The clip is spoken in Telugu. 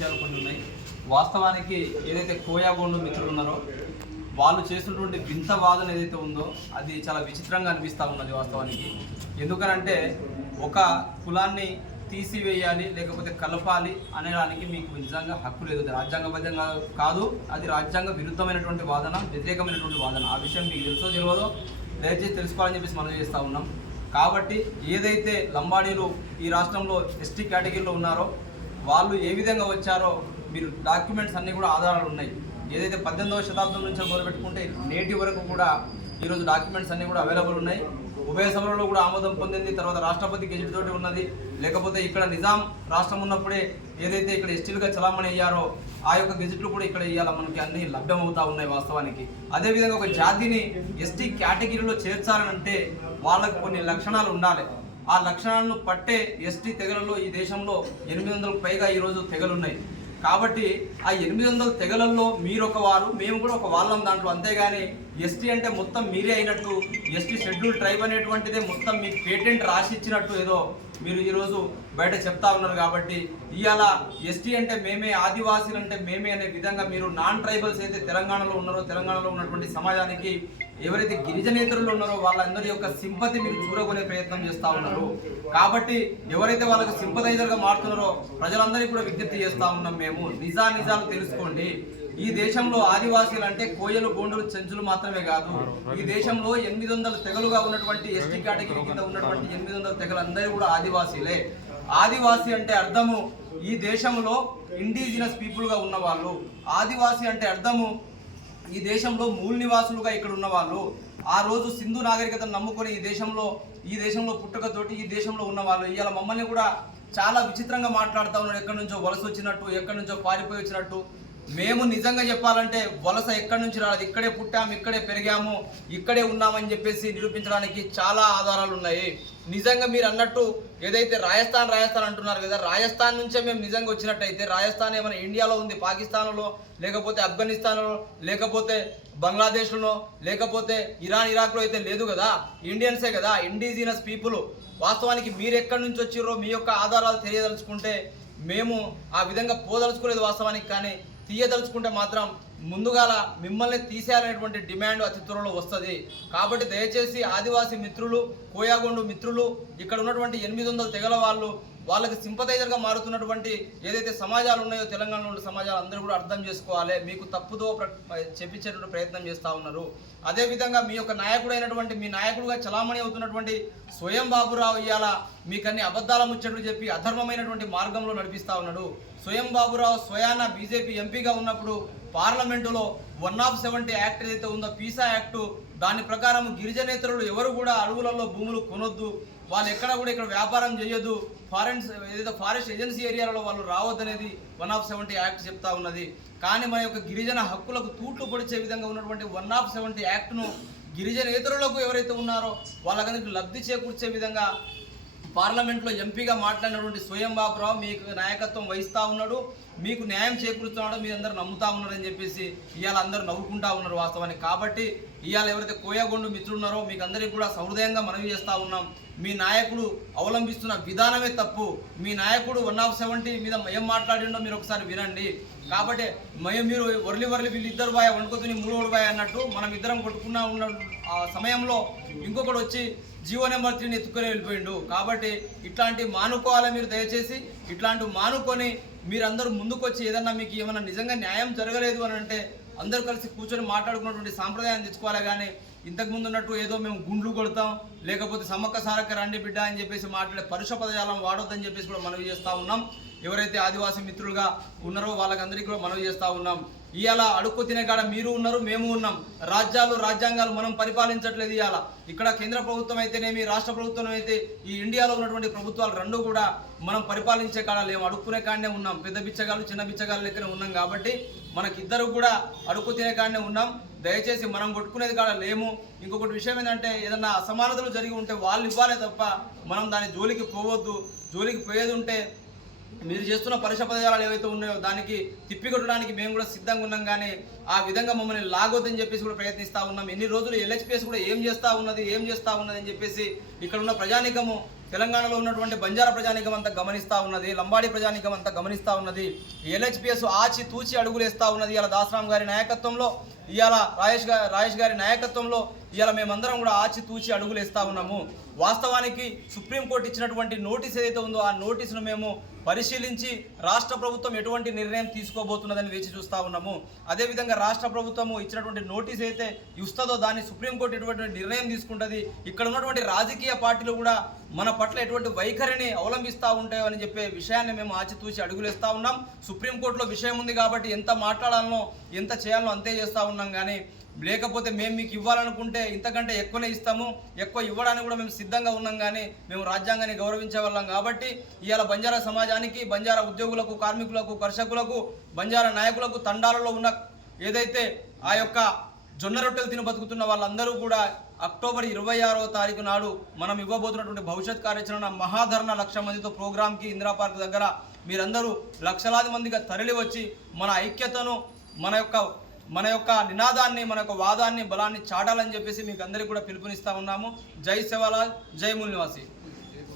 విషయాలు కొన్ని ఉన్నాయి. వాస్తవానికి ఏదైతే కోయాగోండు మిత్రులు ఉన్నారో వాళ్ళు చేస్తున్నటువంటి వింత వాదన ఏదైతే ఉందో అది చాలా విచిత్రంగా అనిపిస్తూ ఉన్నది వాస్తవానికి. ఎందుకనంటే ఒక కులాన్ని తీసివేయాలి లేకపోతే కలపాలి అనేదానికి మీకు నిజంగా హక్కు లేదు. రాజ్యాంగబద్ధంగా కాదు అది రాజ్యాంగ విరుద్ధమైనటువంటి వాదన వ్యతిరేకమైనటువంటి వాదన. ఆ విషయం మీకు తెలుసో తెలియదో దయచేసి తెలుసుకోవాలని చెప్పేసి మనం చేస్తూ ఉన్నాం. కాబట్టి ఏదైతే లంబాడీలు ఈ రాష్ట్రంలో ఎస్టీ కేటగిరీలో ఉన్నారో వాళ్ళు ఏ విధంగా వచ్చారో మీరు డాక్యుమెంట్స్ అన్నీ కూడా ఆధారాలు ఉన్నాయి. ఏదైతే పద్దెనిమిదవ శతాబ్దం నుంచి మొదలుపెట్టుకుంటే నేటి వరకు కూడా ఈరోజు డాక్యుమెంట్స్ అన్నీ కూడా అవైలబుల్ ఉన్నాయి. ఉభయ సభలలో కూడా ఆమోదం పొందింది. తర్వాత రాష్ట్రపతి గెజిట్ తోటి ఉన్నది. లేకపోతే ఇక్కడ నిజాం రాష్ట్రం ఉన్నప్పుడే ఏదైతే ఇక్కడ ఎస్టీలుగా చలామణి అయ్యారో ఆ యొక్క గెజిట్లు కూడా ఇక్కడ ఇవ్వాలి మనకి అన్ని లభ్యమవుతా ఉన్నాయి వాస్తవానికి. అదేవిధంగా ఒక జాతిని ఎస్టీ కేటగిరీలో చేర్చాలంటే వాళ్ళకు కొన్ని లక్షణాలు ఉండాలి. ఆ లక్షణాలను పట్టే ఎస్టీ తెగలలో ఈ దేశంలో ఎనిమిది వందలకు పైగా ఈరోజు తెగలు ఉన్నాయి కాబట్టి ఆ ఎనిమిది వందల తెగలల్లో మీరు ఒక వారు మేము కూడా ఒక వాళ్ళం దాంట్లో. అంతేగాని ఎస్టీ అంటే మొత్తం మీరే అయినట్టు ఎస్టీ షెడ్యూల్ ట్రైబ్ అనేటువంటిదే మొత్తం మీకు పేటెంట్ రాసి ఇచ్చినట్టు ఏదో మీరు ఈరోజు బయట చెప్తా ఉన్నారు కాబట్టి ఇవాళ ఎస్టీ అంటే మేమే ఆదివాసీలు అంటే మేమే అనే విధంగా మీరు నాన్ ట్రైబల్స్ అయితే తెలంగాణలో ఉన్నారో తెలంగాణలో ఉన్నటువంటి సమాజానికి ఎవరైతే గిరిజనేతరులు ఉన్నారో వాళ్ళందరి యొక్క సింపతి మీరు చూరగొనే ప్రయత్నం చేస్తూ ఉన్నారు. కాబట్టి ఎవరైతే వాళ్ళకి సింపతైజర్గా మారుతున్నారో ప్రజలందరికీ కూడా విజ్ఞప్తి చేస్తూ ఉన్నాం మేము. నిజా నిజాలు తెలుసుకోండి. ఈ దేశంలో ఆదివాసీలు అంటే కోయలు గోండులు చెంచులు మాత్రమే కాదు. ఈ దేశంలో ఎనిమిది వందల తెగలుగా ఉన్నటువంటి ఎస్టీ కేటగిరీ కింద ఉన్నటువంటి ఎనిమిది వందల తెగలు అందరూ కూడా ఆదివాసీలే. ఆదివాసీ అంటే అర్థము ఈ దేశంలో ఇండిజినస్ పీపుల్గా ఉన్నవాళ్ళు. ఉన్న వాళ్ళు ఆదివాసీ అంటే అర్థము ఈ దేశంలో మూల నివాసులుగా ఇక్కడ ఉన్న వాళ్ళు ఆ రోజు సింధు నాగరికతను నమ్ముకొని ఈ దేశంలో ఈ దేశంలో పుట్టుకతోటి ఈ దేశంలో ఉన్న వాళ్ళు ఇవాళ మమ్మల్ని కూడా చాలా విచిత్రంగా మాట్లాడుతూ ఉన్నారు. ఎక్కడి నుంచో వలస వచ్చినట్టు ఎక్కడి నుంచో పారిపోయి వచ్చినట్టు. మేము నిజంగా చెప్పాలంటే వలస ఎక్కడి నుంచి రాలేదు. ఇక్కడే పుట్టాము ఇక్కడే పెరిగాము ఇక్కడే ఉన్నామని చెప్పేసి నిరూపించడానికి చాలా ఆధారాలు ఉన్నాయి. నిజంగా మీరు అన్నట్టు ఏదైతే రాజస్థాన్ రాజస్థాన్ అంటున్నారు కదా రాజస్థాన్ నుంచే మేము నిజంగా వచ్చినట్టయితే రాజస్థాన్ ఏమైనా ఇండియాలో ఉంది పాకిస్తాన్లో లేకపోతే ఆఫ్ఘనిస్తాన్లో లేకపోతే బంగ్లాదేశ్లో లేకపోతే ఇరాన్ ఇరాక్లో అయితే లేదు కదా. ఇండియన్సే కదా ఇండిజినస్ పీపుల్ వాస్తవానికి మీరు ఎక్కడి నుంచి వచ్చిర్రో మీ యొక్క ఆధారాలు తెలియదలుచుకుంటే మేము ఆ విధంగా పోదలుచుకోలేదు వాస్తవానికి కానీ. తీయదలుచుకుంటే మాత్రం ముందుగాల మిమ్మల్ని తీసేయాలనేటువంటి డిమాండ్ అతి త్వరలో వస్తుంది. కాబట్టి దయచేసి ఆదివాసీ మిత్రులు కోయాగొండు మిత్రులు ఇక్కడ ఉన్నటువంటి ఎనిమిది వందల తెగల వాళ్ళు వాళ్ళకి సింపతైజర్గా మారుతున్నటువంటి ఏదైతే సమాజాలు ఉన్నాయో తెలంగాణలో ఉన్న సమాజాలు అందరూ కూడా అర్థం చేసుకోవాలి. మీకు తప్పుదో ప్ర- చెప్పించేటువంటి ప్రయత్నం చేస్తూ ఉన్నారు. అదేవిధంగా మీ యొక్క నాయకుడు అయినటువంటి మీ నాయకుడుగా చలామణి అవుతున్నటువంటి స్వయం బాబురావు ఇవాళ మీకు అబద్ధాల ముచ్చట్లు చెప్పి అధర్మమైనటువంటి మార్గంలో నడిపిస్తూ ఉన్నాడు. స్వయం బాబురావు స్వయాన బీజేపీ ఎంపీగా ఉన్నప్పుడు పార్లమెంటులో వన్ ఆఫ్ సెవెంటీ యాక్ట్ ఏదైతే ఉందో పీసా యాక్టు దాని ప్రకారం గిరిజనేతరులు ఎవరు కూడా అడవులలో భూములు కొనొద్దు. వాళ్ళు ఎక్కడ కూడా ఇక్కడ వ్యాపారం చేయొద్దు. ఫారెన్స్ ఏదైతే ఫారెస్ట్ ఏజెన్సీ ఏరియాలలో వాళ్ళు రావద్దనేది వన్ ఆఫ్ సెవెంటీ యాక్ట్ చెప్తా ఉన్నది. కానీ మన యొక్క గిరిజన హక్కులకు తూట్లు పొడిచే విధంగా ఉన్నటువంటి వన్ ఆఫ్ సెవెంటీ యాక్ట్ను గిరిజనేతరులకు ఎవరైతే ఉన్నారో వాళ్ళకందరికీ లబ్ధి చేకూర్చే విధంగా పార్లమెంట్లో ఎంపీగా మాట్లాడినటువంటి స్వయం బాబురావు మీకు నాయకత్వం వహిస్తూ ఉన్నాడు మీకు న్యాయం చేకూరుతున్నాడో మీ అందరు నమ్ముతా ఉన్నారని చెప్పేసి ఇవాళ అందరూ నవ్వుకుంటా ఉన్నారు వాస్తవానికి. కాబట్టి ఇవాళ ఎవరైతే కోయగొండు మిత్రులు ఉన్నారో మీకు అందరికీ కూడా సహృదయంగా మనవి చేస్తూ ఉన్నాం. మీ నాయకుడు అవలంబిస్తున్న విధానమే తప్పు. మీ నాయకుడు వన్ ఆఫ్ సెవెంటీ మీద ఏం మాట్లాడిండో మీరు ఒకసారి వినండి. కాబట్టి మేము మీరు వరలి వరలి వీళ్ళిద్దరు బాయ్ వండుకొని మూడోడు బాయ్ అన్నట్టు మనం ఇద్దరం కొట్టుకున్నా ఉన్న ఆ సమయంలో ఇంకొకడు వచ్చి జీవో నెంబర్ త్రీని ఎత్తుకొని వెళ్ళిపోయిండు. కాబట్టి ఇట్లాంటి మానుకోవాలి మీరు దయచేసి? ఇట్లాంటివి మానుకొని మీరందరూ ముందుకొచ్చి ఏదన్నా మీకు ఏమైనా నిజంగా న్యాయం జరగలేదు అని అంటే అందరూ కలిసి కూర్చొని మాట్లాడుకున్నటువంటి సాంప్రదాయాన్ని తెచ్చుకోవాలి కానీ ఇంతకు ముందు ఉన్నట్టు ఏదో మేము గుండ్లు కొడతాం లేకపోతే సమ్మక్క సారక్క రండి బిడ్డ అని చెప్పేసి మాట్లాడే పరుష పదజాలం వాడొద్దని చెప్పేసి కూడా మనవి చేస్తూ ఉన్నాం. ఎవరైతే ఆదివాసీ మిత్రులుగా ఉన్నారో వాళ్ళకందరికీ కూడా మనవి చేస్తూ ఉన్నాం. ఇవాళ అడుక్కు తినే కాడ మీరు ఉన్నారు మేము ఉన్నాం. రాజ్యాలు రాజ్యాంగాలు మనం పరిపాలించట్లేదు ఇవాళ ఇక్కడ కేంద్ర ప్రభుత్వం అయితేనేమి రాష్ట్ర ప్రభుత్వం అయితే ఈ ఇండియాలో ఉన్నటువంటి ప్రభుత్వాలు రెండు కూడా మనం పరిపాలించే కాడ లేము అడుక్కునే కాడనే ఉన్నాం. పెద్ద బిచ్చగాళ్ళు చిన్న బిచ్చగాళ్ళు లెక్కనే ఉన్నాం కాబట్టి మనకిద్దరు కూడా అడుక్కు తినే కాడనే ఉన్నాం. దయచేసి మనం కొట్టుకునేది కాడ లేము. ఇంకొకటి విషయం ఏంటంటే ఏదన్నా అసమానతలు జరిగి ఉంటే వాళ్ళు ఇవ్వాలే తప్ప మనం దాని జోలికి పోవద్దు. జోలికి పోయేది ఉంటే మీరు చేస్తున్న పరుష పదజాలాలు ఏవైతే ఉన్నాయో దానికి తిప్పికొట్టడానికి మేము కూడా సిద్ధంగా ఉన్నాం కానీ ఆ విధంగా మమ్మల్ని లాగొద్దని చెప్పేసి కూడా ప్రయత్నిస్తూ ఉన్నాం. ఎన్ని రోజులు ఎల్హెచ్పిఎస్ కూడా ఏం చేస్తూ ఉన్నది ఏం చేస్తూ ఉన్నది అని చెప్పేసి ఇక్కడ ఉన్న ప్రజానికము తెలంగాణలో ఉన్నటువంటి బంజారా ప్రజానికం అంతా గమనిస్తూ ఉన్నది లంబాడి ప్రజానికం అంతా గమనిస్తూ ఉన్నది ఎల్హెచ్పిఎస్ ఆచి తూచి అడుగులేస్తూ ఉన్నది. అలా దాసరాం గారి నాయకత్వంలో ఇవాళ రాజేష్ గారి రాజేష్ గారి నాయకత్వంలో ఇవాళ మేమందరం కూడా ఆచి తూచి అడుగులు ఇస్తా ఉన్నాము. వాస్తవానికి సుప్రీంకోర్టు ఇచ్చినటువంటి నోటీస్ ఏదైతే ఉందో ఆ నోటీసును మేము పరిశీలించి రాష్ట్ర ప్రభుత్వం ఎటువంటి నిర్ణయం తీసుకోబోతున్నదని వేచి చూస్తూ ఉన్నాము. అదేవిధంగా రాష్ట్ర ప్రభుత్వము ఇచ్చినటువంటి నోటీస్ అయితే ఇస్తుందో దాన్ని సుప్రీంకోర్టు ఎటువంటి నిర్ణయం తీసుకుంటుంది ఇక్కడ ఉన్నటువంటి రాజకీయ పార్టీలు కూడా మన పట్ల ఎటువంటి వైఖరిని అవలంబిస్తూ ఉంటాయో అని చెప్పే విషయాన్ని మేము ఆచితూచి అడుగులేస్తూ ఉన్నాం. సుప్రీంకోర్టులో విషయం ఉంది కాబట్టి ఎంత మాట్లాడాలనో ఎంత చేయాలనో అంతే చేస్తూ ఉన్నాం. కానీ లేకపోతే మేము మీకు ఇవ్వాలనుకుంటే ఇంతకంటే ఎక్కువనే ఇస్తాము ఎక్కువ ఇవ్వడానికి కూడా మేము సిద్ధంగా ఉన్నాం కానీ మేము రాజ్యాంగాన్ని గౌరవించే వాళ్ళం కాబట్టి ఇవాళ బంజారా సమాజానికి బంజారా ఉద్యోగులకు కార్మికులకు కర్షకులకు బంజారా నాయకులకు తండాలలో ఉన్న ఏదైతే ఆ యొక్క జొన్న రొట్టెలు తిని బతుకుతున్న వాళ్ళందరూ కూడా అక్టోబర్ ఇరవై ఆరో తారీఖు నాడు మనం ఇవ్వబోతున్నటువంటి భవిష్యత్ కార్యాచరణ మహాధరణ లక్ష మందితో ప్రోగ్రాంకి ఇందిరా పార్క్ దగ్గర మీరందరూ లక్షలాది మందిగా తరలి వచ్చి మన ఐక్యతను మన యొక్క మన యొక్క నినాదాన్ని మన యొక్క వాదాన్ని బలాన్ని చాటాలని చెప్పేసి మీకు అందరికీ కూడా పిలుపునిస్తా ఉన్నాము. జై శివలాల్ జై మూల్ నివాసి